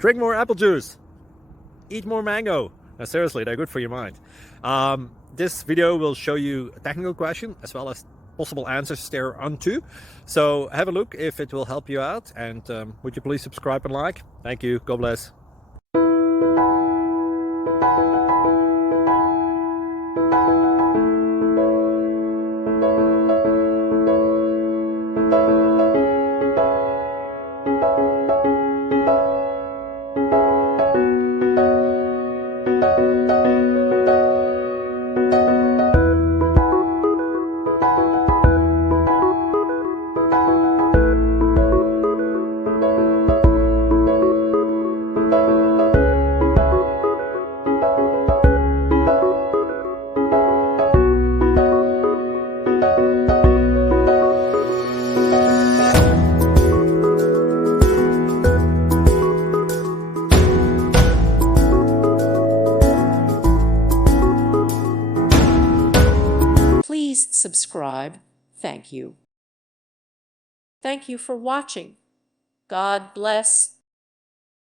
Drink more apple juice. Eat more mango. Now, seriously, they're good for your mind. This video will show you a technical question as well as possible answers thereunto. So have a look if it will help you out, and would you please subscribe and like? Thank you. God bless. Please subscribe. Thank you. Thank you for watching. God bless.